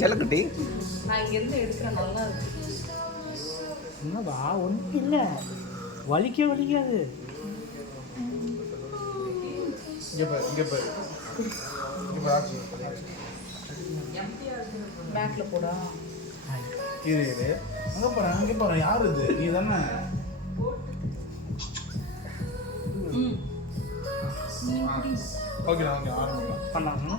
செல்லக்குட்டி நான் இங்கேருந்து எடுக்கிறேன். நல்லா இருக்கு. என்னவா ஒன்றும் இல்லை, வலிக்காது. பேக்ல போடா. இது அங்கே போகிறேன். யார் இது? நீ தானே? ஓகே ஓகே ஆரம்பிக்கலாம் பண்ணாங்க.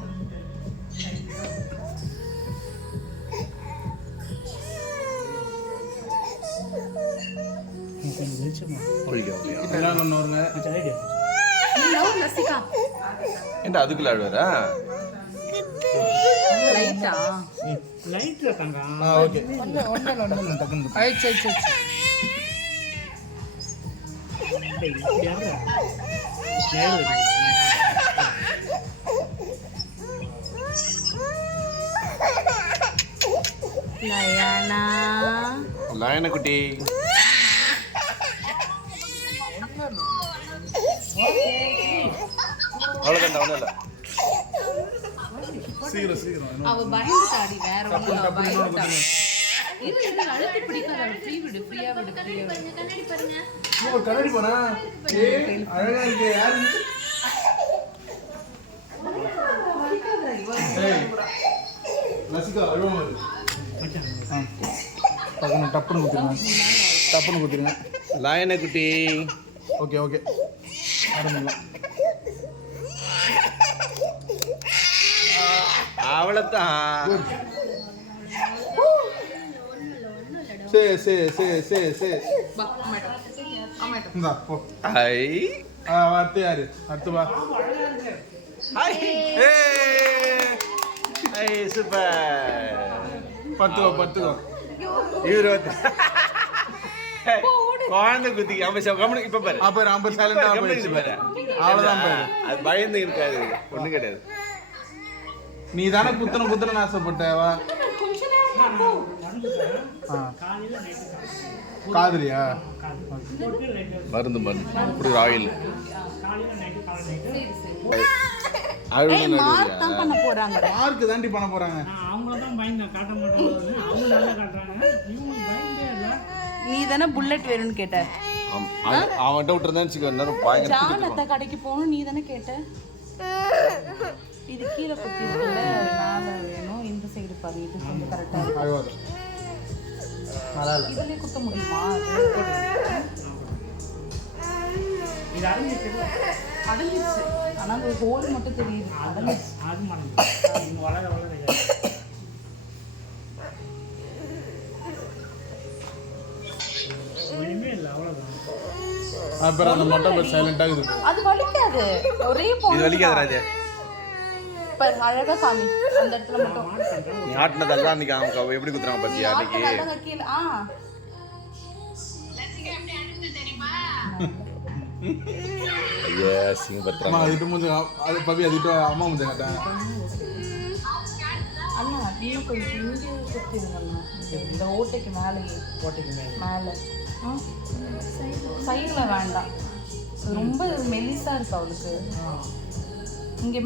என்ன அதுக்குள்ள ஆடுவாரா? லைட்டா லைட்ல தாங்க. ஓகே ஒண்ணு டக்குனு ஐச்சு லயன குட்டி அவ்வளோதான் ஒன்றும் இல்லை. சீக்கிரம் அவ பயந்துட்டாடி. வேற ஒண்ணு பயந்துட்டா. இது அழுத்தி பிடிக்காத. ஃப்ரீயா விடு. கண்ணாடி போறா. அழகா இருக்கு. யாரு? லசிகா அழுவாம இருக்கு. டப்புன்னு குத்திருங்க. லயன குட்டி ஓகே ஆரம்பிக்கலாம். அவ்வளோதான். சரி இந்தா போ. ஐ அடுத்து யாரு? அடுத்து வா. சூப்பர். 10 இவரு குழந்தை குத்தி இப்ப பாரு. அப்புறம் சைலண்டா போயிடுச்சு பாரு. அவ்வளவுதான் பாரு. அது பயந்து இருக்காது. ஒண்ணும் கிடையாது. நீ தானே குத்தணும் ஆசைப்பட்ட. வா. காதலியா? மருந்து இப்படி ஆயில் பண்ண போறாங்க. யாருக்கு தாண்டி பண்ண போறாங்க? அவங்களதான் பயந்து காட்ட மாட்டாங்க. அவங்க நல்லா காட்டுறாங்க. இவங்க பயந்தே இல்லை. நீ தானே புல்லட் வேணும்னு கேட்ட. அவன்கிட்ட விட்டுருந்தேன். ஜானத்தை கடைக்கு போகணும். நீ தானே கேட்ட. இது கீழே குத்தி இருக்குல்ல, மேலே வேணும். இந்த சைடு பாரு. இது கொஞ்சம் கரெக்டாக இதுலேயே குத்த முடியுமா? இது அடங்கிடுச்சு. ஆனால் அந்த ஹோல் மட்டும் தெரியுது. அடங்கிடுச்சு. அது மறந்து வளர ஒண்ணுமே இல்லை. அவ்வளோதான். அப்புறம் அந்த மொட்டை சைலண்டா இருக்கு. அது வலிக்காது. ஒரே இது வலிக்காது ராஜா. அழகா காமி அந்த இடத்துல மட்டும். நீ ஆட்டினதெல்லாம் அன்னைக்கு அவங்க எப்படி குத்துறாங்க பாத்தியா? அன்னைக்கு கீழே ஐயா சீன் பத்திரமா அதுட்டு கொஞ்சம் அது பவி அதுட்டு அம்மா கொஞ்சம் கேட்டேன். அண்ணா நீங்க கொஞ்சம் இங்கே குத்திருங்கண்ணா. இந்த ஓட்டைக்கு மேலே சைடில் வேண்டாம். ரொம்ப மெலிசா இருக்கு அவளுக்கு. இங்கே